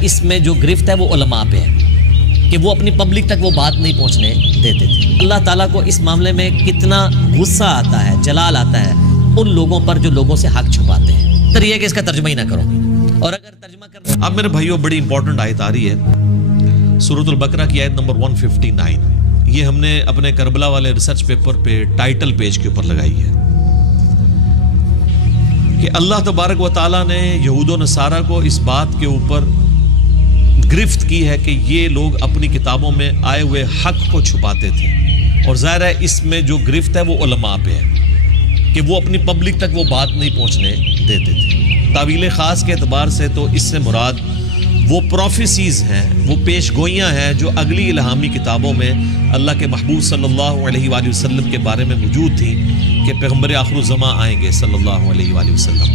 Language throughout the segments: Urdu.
اس میں جو گرفت ہے وہ علماء پہ ہے کہ وہ اپنی پبلک تک وہ بات نہیں پہنچنے دیتے تھے۔ اللہ تعالیٰ کو اس معاملے میں کتنا غصہ آتا ہے، جلال آتا ہے ان لوگوں پر جو لوگوں سے حق چھپاتے ہیں۔ تو یہ کہ اس کا ترجمہ ہی نہ کرو، اور اگر ترجمہ کر اب میرے بھائیوں بڑی امپورٹنٹ آیت آ رہی ہے، سورۃ البقرہ کی آیت نمبر 159۔ یہ ہم نے اپنے کربلا والے ریسرچ پیپر پہ ٹائٹل پیج کے اوپر لگائی ہے کہ اللہ تبارک و تعالیٰ نے یہود و نصارہ کو اس بات کے اوپر گرفت کی ہے کہ یہ لوگ اپنی کتابوں میں آئے ہوئے حق کو چھپاتے تھے، اور ظاہر ہے اس میں جو گرفت ہے وہ علماء پہ ہے کہ وہ اپنی پبلک تک وہ بات نہیں پہنچنے دیتے تھے۔ تعویل خاص کے اعتبار سے تو اس سے مراد وہ پروفیسیز ہیں، وہ پیش گوئیاں ہیں جو اگلی الہامی کتابوں میں اللہ کے محبوب صلی اللہ علیہ وآلہ وسلم کے بارے میں موجود تھیں کہ پیغمبر آخر الزماں آئیں گے صلی اللہ علیہ وآلہ وسلم۔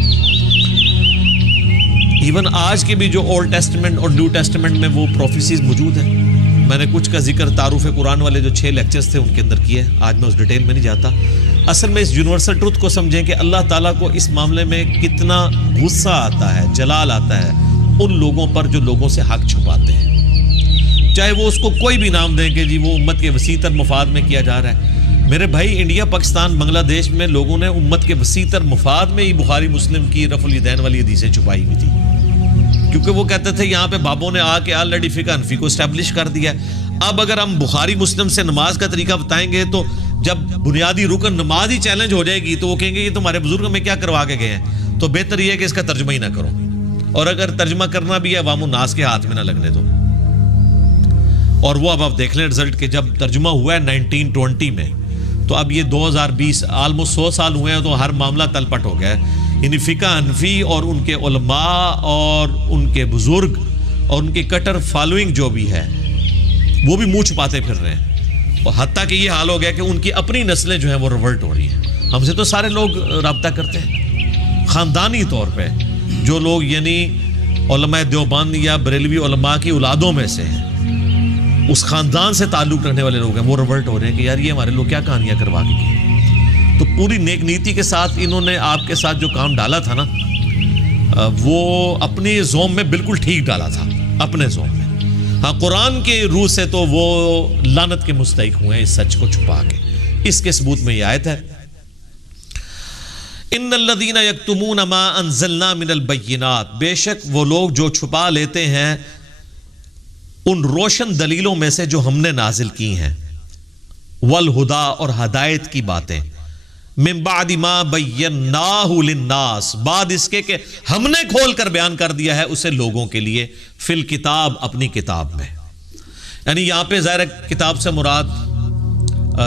ایون آج کے بھی جو اولڈ ٹیسٹمنٹ اور نیو ٹیسٹمنٹ میں وہ پروفیسیز موجود ہیں۔ میں نے کچھ کا ذکر تعارف قرآن والے جو 6 لیکچرز تھے ان کے اندر کیا ہے، آج میں اس ڈیٹیل میں نہیں جاتا۔ اصل میں اس یونیورسل ٹروتھ کو سمجھیں کہ اللہ تعالیٰ کو اس معاملے میں کتنا غصہ آتا ہے، جلال آتا ہے ان لوگوں پر جو لوگوں سے حق چھپاتے ہیں، چاہے وہ اس کو کوئی بھی نام دیں کہ جی وہ امت کے وسیع تر مفاد میں کیا جا رہا ہے۔ میرے بھائی انڈیا، پاکستان، بنگلہ دیش میں لوگوں نے امت کے وسیع تر مفاد میں ہی بخاری مسلم کی رفع الیدین والی حدیثیں چھپائی ہوئی تھی، کیونکہ وہ کہتے تھے یہاں پہ بابوں نے آ کے آلریڈی فقہ حنفی کو اسٹیبلش کر دیا ہے۔ اب اگر ہم بخاری مسلم سے نماز کا طریقہ بتائیں گے تو جب بنیادی رکن نماز ہی چیلنج ہو جائے گی تو وہ کہیں گے یہ تمہارے بزرگ ہمیں کیا کروا کے گئے ہیں، تو بہتر یہ ہے کہ اس کا ترجمہ ہی نہ کرو، اور اگر ترجمہ کرنا بھی ہے عوام الناس کے ہاتھ میں نہ لگنے دو۔ اور وہ اب آپ دیکھ لیں رزلٹ کہ جب ترجمہ ہوا ہے 1920 میں، تو اب یہ 2020 آلموسٹ 100 سال ہوئے ہیں، تو ہر معاملہ تلپٹ ہو گیا ہے۔ یعنی فقہ حنفی اور ان کے علماء اور ان کے بزرگ اور ان کی کٹر فالوئنگ جو بھی ہے وہ بھی منہ چھپاتے پھر رہے ہیں، اور حتیٰ کہ یہ حال ہو گیا کہ ان کی اپنی نسلیں جو ہیں وہ ریورٹ ہو رہی ہیں۔ ہم سے تو سارے لوگ رابطہ کرتے ہیں خاندانی طور پہ، جو لوگ یعنی علماء دیوبند یا بریلوی علماء کی اولادوں میں سے ہیں، اس خاندان سے تعلق رکھنے والے لوگ ہیں، وہ ریورٹ ہو رہے ہیں کہ یار یہ ہمارے لوگ کیا کہانیاں کروا کے گئے۔ تو پوری نیک نیتی کے ساتھ انہوں نے آپ کے ساتھ جو کام ڈالا تھا نا، وہ اپنی زوم میں بالکل ٹھیک ڈالا تھا، اپنے زوم میں۔ ہاں قرآن کے روح سے تو وہ لعنت کے مستحق ہوئے ہیں اس سچ کو چھپا کے۔ اس کے ثبوت میں یہ آیت ہے، ان الذین یکتمون ما انزلنا من البینات، بے شک وہ لوگ جو چھپا لیتے ہیں ان روشن دلیلوں میں سے جو ہم نے نازل کی ہیں، والہدا، اور ہدایت کی باتیں، من بعد ما بیناہ للناس، بعد اس کے کہ ہم نے کھول کر بیان کر دیا ہے اسے لوگوں کے لیے، فی الکتاب، اپنی کتاب میں۔ یعنی یہاں پہ ظاہر کتاب سے مراد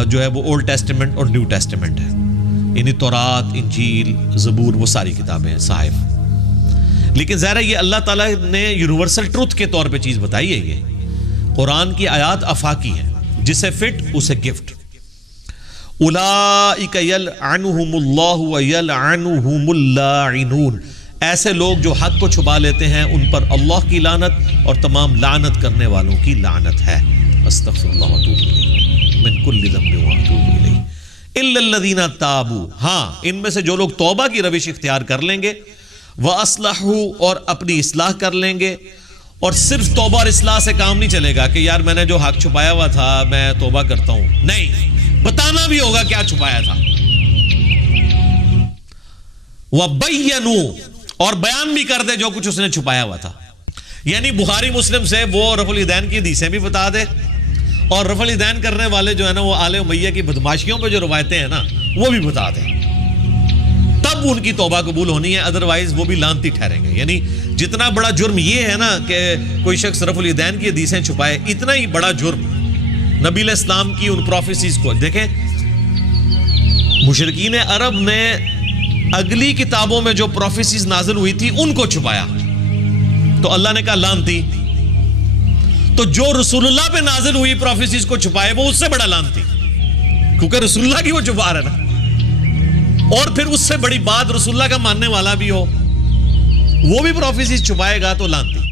جو ہے وہ اولڈ ٹیسٹمنٹ اور نیو ٹیسٹمنٹ ہے، یعنی تورات، انجیل، زبور، وہ ساری کتابیں ہیں، صحائف۔ لیکن ظاہر یہ اللہ تعالیٰ نے یونیورسل ٹروتھ کے طور پہ چیز بتائی ہے۔ یہ قرآن کی آیات آفاقی ہیں، جسے فٹ اسے گفٹ۔ اولئک یلعنہم اللہ ویلعنہم اللاعنون، ایسے لوگ جو حق کو چھپا لیتے ہیں ان پر اللہ کی لعنت اور تمام لعنت کرنے والوں کی لعنت ہے۔ استغفر اللہ واتوب الیہ من کل ذنب واتوب الیہ الا الذین تابوا، ہاں ان میں سے جو لوگ توبہ کی روش اختیار کر لیں گے، واصلحوا، اور اپنی اصلاح کر لیں گے۔ اور صرف توبہ اور اصلاح سے کام نہیں چلے گا کہ یار میں نے جو حق چھپایا ہوا تھا میں توبہ کرتا ہوں، نہیں، بتانا بھی ہوگا کیا چھپایا تھا۔ وَبَيَّنُوا، اور بیان بھی کر دے جو کچھ اس نے چھپایا ہوا تھا۔ یعنی بخاری مسلم سے وہ رفع الیدین کی حدیثیں بھی بتا دے، اور رفع الیدین کرنے والے جو ہے نا وہ آل امیہ کی بدماشیوں پہ جو روایتیں ہیں نا وہ بھی بتا دے، تب ان کی توبہ قبول ہونی ہے، ادروائز وہ بھی لعنتی ٹھہریں گے۔ یعنی جتنا بڑا جرم یہ ہے نا کہ کوئی شخص رفع الیدین کی حدیثیں چھپائے، اتنا ہی بڑا جرم نبی علیہ السلام کی ان پروفیسیز کو دیکھیں۔ مشرکین عرب نے اگلی کتابوں میں جو پروفیسیز نازل ہوئی تھی ان کو چھپایا، تو اللہ نے کہا لعنتی۔ تو جو رسول اللہ پہ نازل ہوئی پروفیسیز کو چھپائے وہ اس سے بڑا لعنتی، کیونکہ رسول اللہ کی وہ چھپا رہا ہے نا، اور پھر اس سے بڑی بات رسول اللہ کا ماننے والا بھی ہو وہ بھی پروفیسیز چھپائے گا تو لعنتی۔